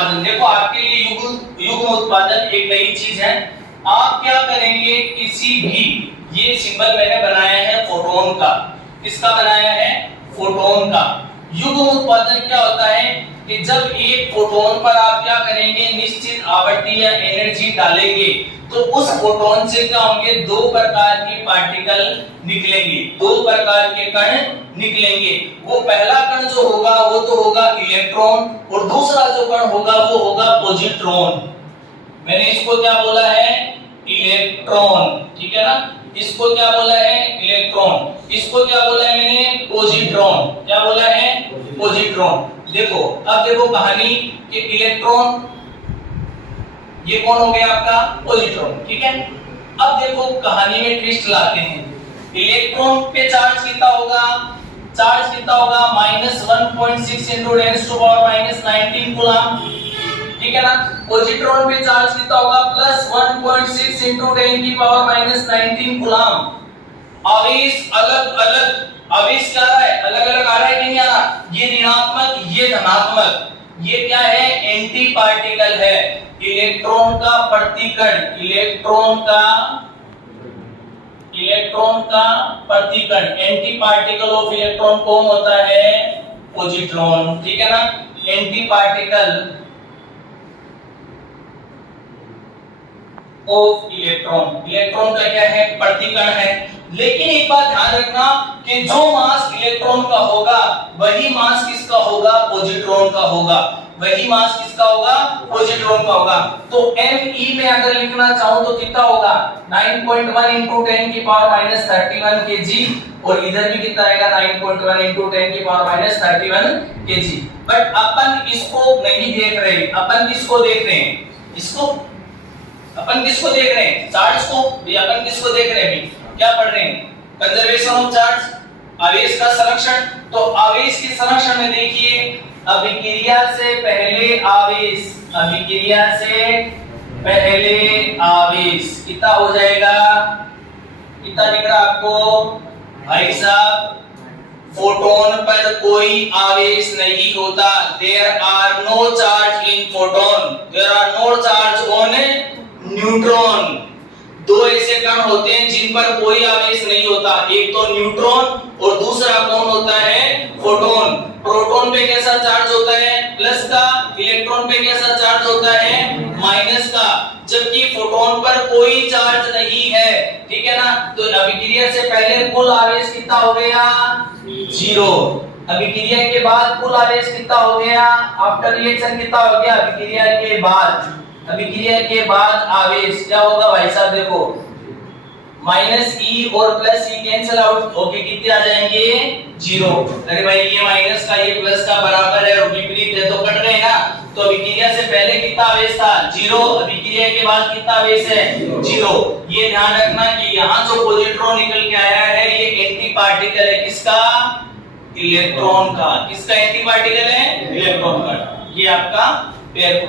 उत्पादन, देखो आपके लिए युग्म उत्पादन एक नई चीज है। आप क्या करेंगे, किसी भी, ये सिंबल मैंने बनाया है फोटोन का, किसका बनाया है, फोटोन का। युग्म उत्पादन क्या होता है कि जब एक फोटोन पर आप क्या करेंगे, निश्चित आवर्ती या एनर्जी डालेंगे तो उस फोटोन से क्या होंगे, दो प्रकार के पार्टिकल निकलेंगे, दो प्रकार के कण निकलेंगे। वो पहला कण जो होगा वो तो होगा इलेक्ट्रॉन, और दूसरा जो कण होगा वो होगा पॉजिट्रॉन। मैंने इसको क्या बोला है, इलेक्ट्रॉन, ठीक है ना। इसको क्या बोला है, इलेक्ट्रॉन। इसको क्या बोला है मैंने, पॉजिट्रॉन। क्या बोला है, पॉजिट्रॉन। देखो अब देखो कहानी कि इलेक्ट्रॉन ये कौन हो गया आपका, पॉजिट्रॉन, ठीक है। अब देखो कहानी में ट्विस्ट लाते हैं। इलेक्ट्रॉन पे चार्ज कितना होगा, चार्ज कितना होगा, -1.6 × 10⁻⁻19 कूलम, ठीक है ना। पॉजिट्रॉन पे चार्ज कितना होगा, +1.6 × 10⁻⁻19 कूलम। आवेश अलग अलग, आवेश क्या आ रहा है, अलग अलग आ रहा है कि नहीं आ रहा, ये ऋणात्मक, ये धनात्मक, ये क्या है, एंटी पार्टिकल है। इलेक्ट्रॉन का प्रतिकण, इलेक्ट्रॉन का प्रतिकण, एंटी पार्टिकल ऑफ इलेक्ट्रॉन कौन होता है, पॉजिट्रॉन, ठीक है ना। Anti particle of electron, electron का क्या है, प्रतिकण है। लेकिन एक बात ध्यान रखना कि जो मास इलेक्ट्रॉन का होगा वही मास किसका होगा, पॉजिट्रॉन का होगा, वही मास किसका होगा, पॉजिट्रॉन का होगा। तो Me में अगर लिखना चाहूं तो कितना होगा, 9.1 × 10⁻31 kg, और इधर भी कितना आएगा, 9.1 × 10⁻31 kg। बट अपन इसको नहीं देख रहे, अपन किसको देख रहे हैं, इसको, अपन किसको देख रहे हैं, चार्ज को। अपन किसको देख रहे हैं, क्या पढ़ रहे हैं, कंजर्वेशन ऑफ चार्ज, आवेश का संरक्षण। तो आवेश के संरक्षण में देखिए, अभिक्रिया से पहले आवेश, अभिक्रिया से पहले आवेश कितना हो जाएगा, कितना दिख रहा आपको भाई साहब, फोटोन पर कोई आवेश नहीं होता। There are no charge in photon, there are no charge on neutron. दो ऐसे कण होते हैं जिन पर कोई आवेश नहीं होता, एक तो न्यूट्रॉन और दूसरा कौन होता है, फोटोन। प्रोटॉन पे कैसा चार्ज होता है, प्लस का, इलेक्ट्रॉन पे कैसा चार्ज होता है, माइनस का, जबकि फोटोन पर कोई चार्ज नहीं है, ठीक है ना। तो अभिक्रिया से पहले कुल आवेश कितना हो गया, 0। अभिक्रिया के बाद कुल आवेश कितना हो गया, आफ्टर रिएक्शन कितना हो गया, अभिक्रिया के बाद, अभिक्रिया के बाद आवेश क्या होगा भाई साहब, देखो -E और +E कैंसिल आउट होके कितने आ जाएंगे, 0। अरे भाई ये माइनस का ये प्लस का बराबर है और विपरीत है तो कट गए ना। तो अभिक्रिया से पहले कितना आवेश था, 0, अभिक्रिया के बाद कितना आवेश है, 0। ये ध्यान रखना कि यहाँ जो पॉजिट्रॉन निकल के आया है ये एंटी पार्टिकल है, किसका, इलेक्ट्रॉन का। किसका एंटी पार्टिकल है, इलेक्ट्रॉन का। ये आपका पेयर